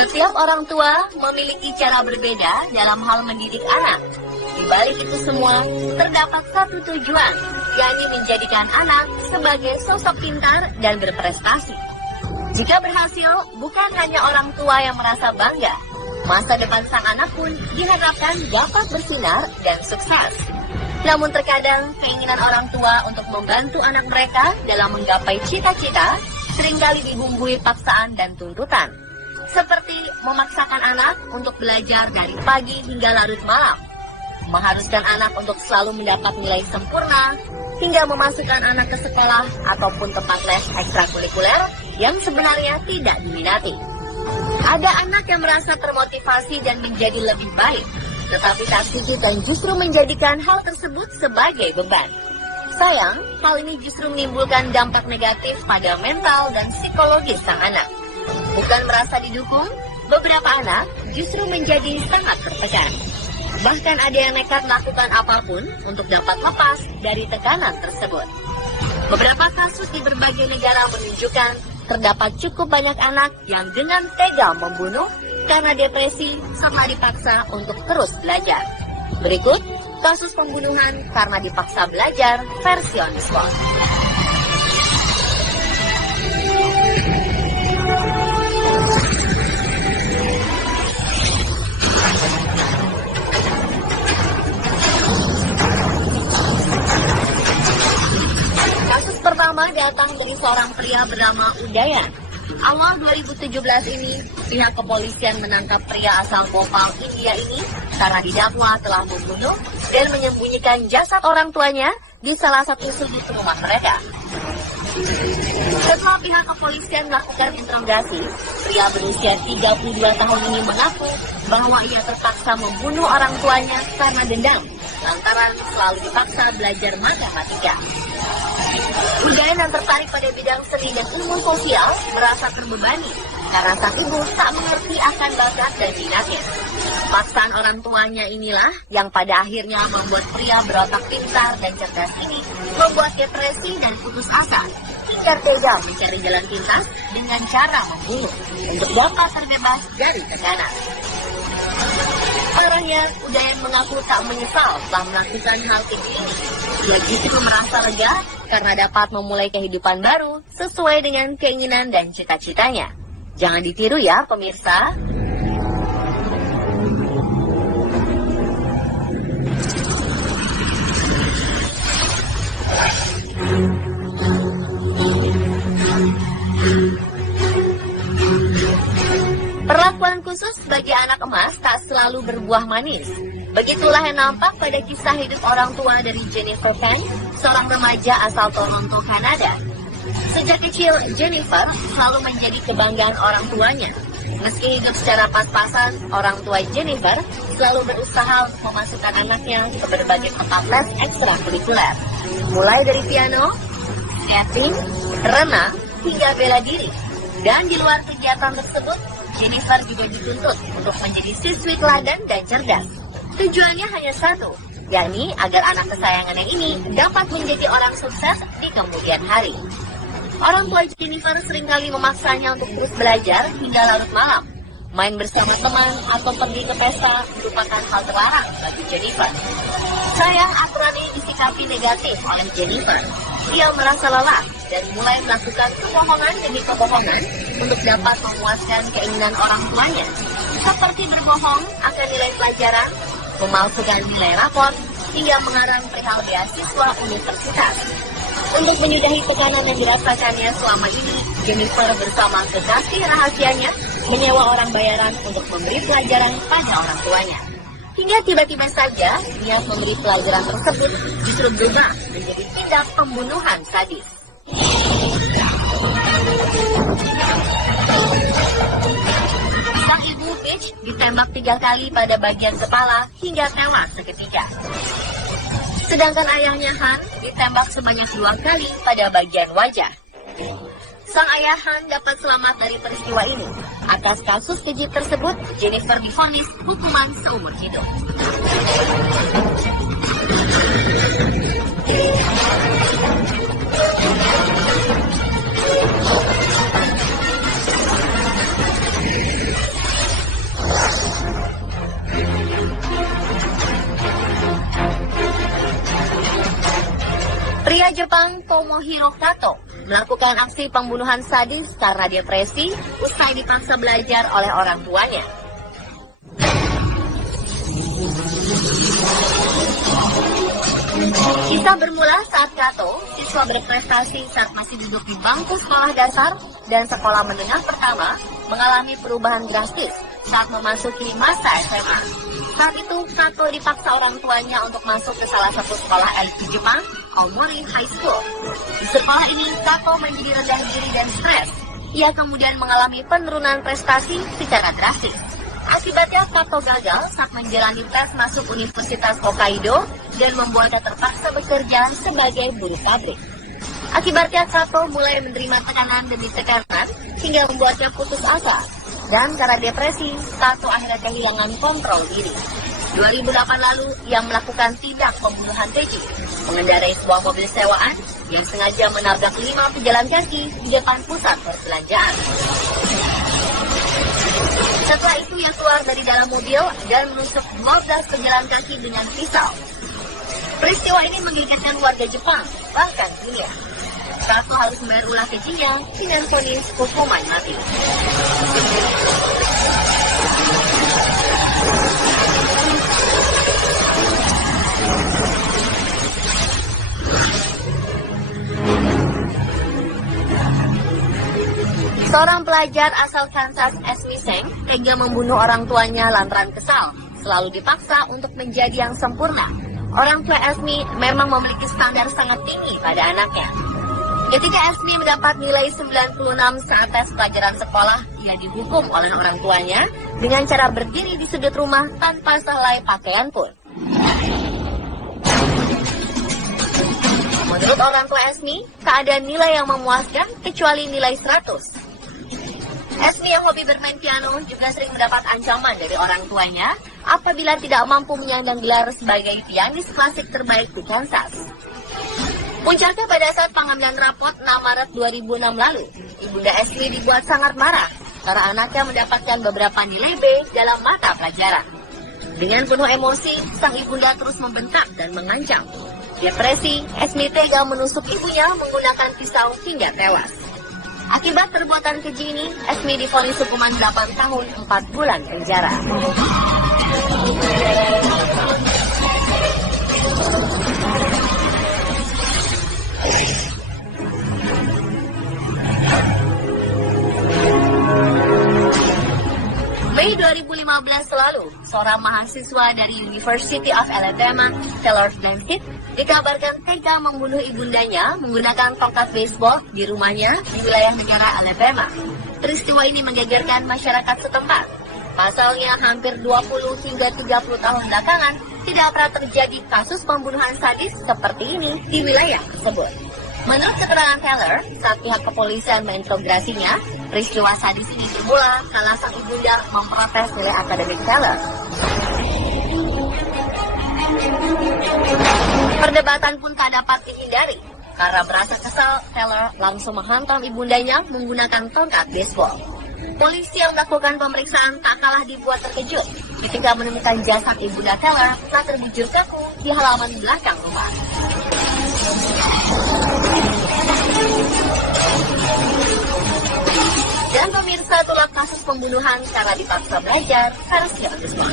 Setiap orang tua memiliki cara berbeda dalam hal mendidik anak. Di balik itu semua, terdapat satu tujuan, yakni menjadikan anak sebagai sosok pintar dan berprestasi. Jika berhasil, bukan hanya orang tua yang merasa bangga, masa depan sang anak pun diharapkan dapat bersinar dan sukses. Namun terkadang keinginan orang tua untuk membantu anak mereka dalam menggapai cita-cita seringkali dibumbui paksaan dan tuntutan. Seperti memaksakan anak untuk belajar dari pagi hingga larut malam, mengharuskan anak untuk selalu mendapat nilai sempurna, hingga memasukkan anak ke sekolah ataupun tempat les ekstrakurikuler yang sebenarnya tidak diminati. Ada anak yang merasa termotivasi dan menjadi lebih baik, tetapi tak setuju dan justru menjadikan hal tersebut sebagai beban. Sayang, hal ini justru menimbulkan dampak negatif pada mental dan psikologis sang anak. Bukan merasa didukung, beberapa anak justru menjadi sangat tertekan. Bahkan ada yang nekat melakukan apapun untuk dapat lepas dari tekanan tersebut. Beberapa kasus di berbagai negara menunjukkan terdapat cukup banyak anak yang dengan tega membunuh karena depresi serta dipaksa untuk terus belajar. Berikut kasus pembunuhan karena dipaksa belajar versi on the spot. Pertama datang dari seorang pria bernama Udayan. Awal 2017 ini, pihak kepolisian menangkap pria asal Bhopal, India ini karena didakwa telah membunuh dan menyembunyikan jasad orang tuanya di salah satu sudut rumah mereka. Setelah pihak kepolisian melakukan interogasi, pria berusia 32 tahun ini mengaku bahwa ia terpaksa membunuh orang tuanya karena dendam, lantaran selalu dipaksa belajar matematika. Udayan yang tertarik pada bidang seni dan ilmu sosial merasa terbebani karena sang ibu tak mengerti akan bakat dan minatnya. Paksaan orang tuanya inilah yang pada akhirnya membuat pria berotak pintar dan cerdas ini membuat depresi dan putus asa hingga tega mencari jalan pintas dengan cara membunuh untuk dapat terbebas dari tekanan. Parahnya, Udayan mengaku tak menyesal setelah melakukan hal keji ini. Ia justru merasa lega karena dapat memulai kehidupan baru sesuai dengan keinginan dan cita-citanya. Jangan ditiru ya pemirsa. Perlakuan khusus bagi anak emas tak selalu berbuah manis. Begitulah yang nampak pada kisah hidup orang tua dari Jennifer Penn, seorang remaja asal Toronto, Kanada. Sejak kecil, Jennifer selalu menjadi kebanggaan orang tuanya. Meski hidup secara pas-pasan, orang tua Jennifer selalu berusaha untuk memasukkan anaknya ke berbagai tempat les ekstrakurikuler. Mulai dari piano, skating, renang, hingga bela diri. Dan di luar kegiatan tersebut, Jennifer juga dituntut untuk menjadi siswi teladan dan cerdas. Tujuannya hanya satu, yakni agar anak kesayangannya ini dapat menjadi orang sukses di kemudian hari. Orang tua Jennifer seringkali memaksanya untuk terus belajar hingga larut malam. Main bersama teman atau pergi ke pesta merupakan hal terlarang bagi Jennifer. Sayang, aturan ini disikapi negatif oleh Jennifer. Ia merasa lelah dan mulai melakukan kebohongan demi kebohongan untuk dapat memuaskan keinginan orang tuanya, seperti berbohong akan nilai pelajaran, memalsukan nilai rapor, hingga mengarang perihal beasiswa universitas. Untuk menyudahi tekanan yang dirasakannya selama ini, Jennifer bersama kekasih rahasianya menyewa orang bayaran untuk memberi pelajaran pada orang tuanya. Hingga tiba-tiba saja niat memberi pelajaran tersebut justru berubah menjadi tindak pembunuhan sadis. Sang ibu Peach ditembak 3 kali pada bagian kepala hingga tewas seketika. Sedangkan ayahnya Han ditembak sebanyak 2 kali pada bagian wajah. Sang ayah Han dapat selamat dari peristiwa ini. Atas kasus keji tersebut, Jennifer divonis hukuman seumur hidup. Pria Jepang Tomohiro Kato melakukan aksi pembunuhan sadis karena depresi usai dipaksa belajar oleh orang tuanya. Kisah bermula saat Kato, siswa berprestasi saat masih duduk di bangku sekolah dasar dan sekolah menengah pertama, mengalami perubahan drastis saat memasuki masa SMA. Saat itu, Kato dipaksa orang tuanya untuk masuk ke salah satu sekolah elit di Jepang, Aomori High School. Di sekolah ini, Kato menjadi rendah diri dan stres. Ia kemudian mengalami penurunan prestasi secara drastis. Akibatnya, Kato gagal saat menjalani tes masuk Universitas Hokkaido dan membuatnya terpaksa bekerja sebagai buruh pabrik. Akibatnya, Kato mulai menerima tekanan demi tekanan hingga membuatnya putus asa. Dan karena depresi, Kato akhirnya kehilangan kontrol diri. 2008 lalu, ia melakukan tindak pembunuhan keji, mengendarai sebuah mobil sewaan yang sengaja menabrak 5 pejalan kaki di depan pusat perbelanjaan. Setelah itu, ia keluar dari dalam mobil dan menusuk 12 pejalan kaki dengan pisau. Peristiwa ini mengagetkan warga Jepang, bahkan dunia. Kato harus membayar ulah kejinya dengan vonis hukuman mati. Seorang pelajar asal Kansas, Esmi Seng, tega membunuh orang tuanya lantaran kesal, selalu dipaksa untuk menjadi yang sempurna. Orang tua Esmi memang memiliki standar sangat tinggi pada anaknya. Ketika Esmi mendapat nilai 96 saat tes pelajaran sekolah, ia dihukum oleh orang tuanya dengan cara berdiri di sudut rumah tanpa sehelai pakaian pun. Menurut orang tua Esmi, tak ada nilai yang memuaskan kecuali nilai 100. Esmi yang hobi bermain piano juga sering mendapat ancaman dari orang tuanya apabila tidak mampu menyandang gelar sebagai pianis klasik terbaik di Kansas. Puncaknya pada saat pengambilan rapot 6 Maret 2006 lalu, Ibunda Esmi dibuat sangat marah karena anaknya mendapatkan beberapa nilai B dalam mata pelajaran. Dengan penuh emosi, sang ibunda terus membentak dan mengancam. Depresi, Esmi tega menusuk ibunya menggunakan pisau hingga tewas. Akibat perbuatan keji ini, Esmi divonis hukuman 8 tahun 4 bulan penjara. Mei 2015 lalu, seorang mahasiswa dari University of Alabama, Taylor Blanchett, dikabarkan tega membunuh ibundanya menggunakan tongkat baseball di rumahnya di wilayah negara Alabama. Peristiwa ini menggegerkan masyarakat setempat. Pasalnya, hampir 20 hingga 30 tahun belakangan, tidak pernah terjadi kasus pembunuhan sadis seperti ini di wilayah tersebut. Menurut keterangan Taylor, saat pihak kepolisian menginterogasinya, peristiwa sadis ini bermula salah sang ibunda memprotes nilai akademik Taylor. Perdebatan pun tak dapat dihindari. Karena merasa kesal, Taylor langsung menghantam ibundanya menggunakan tongkat baseball. Polisi yang melakukan pemeriksaan tak kalah dibuat terkejut ketika menemukan jasad ibunda Taylor tak terbujur kaku di halaman belakang rumah. Dan pemirsa, itulah kasus pembunuhan secara dipaksa belajar harus dihapuskan.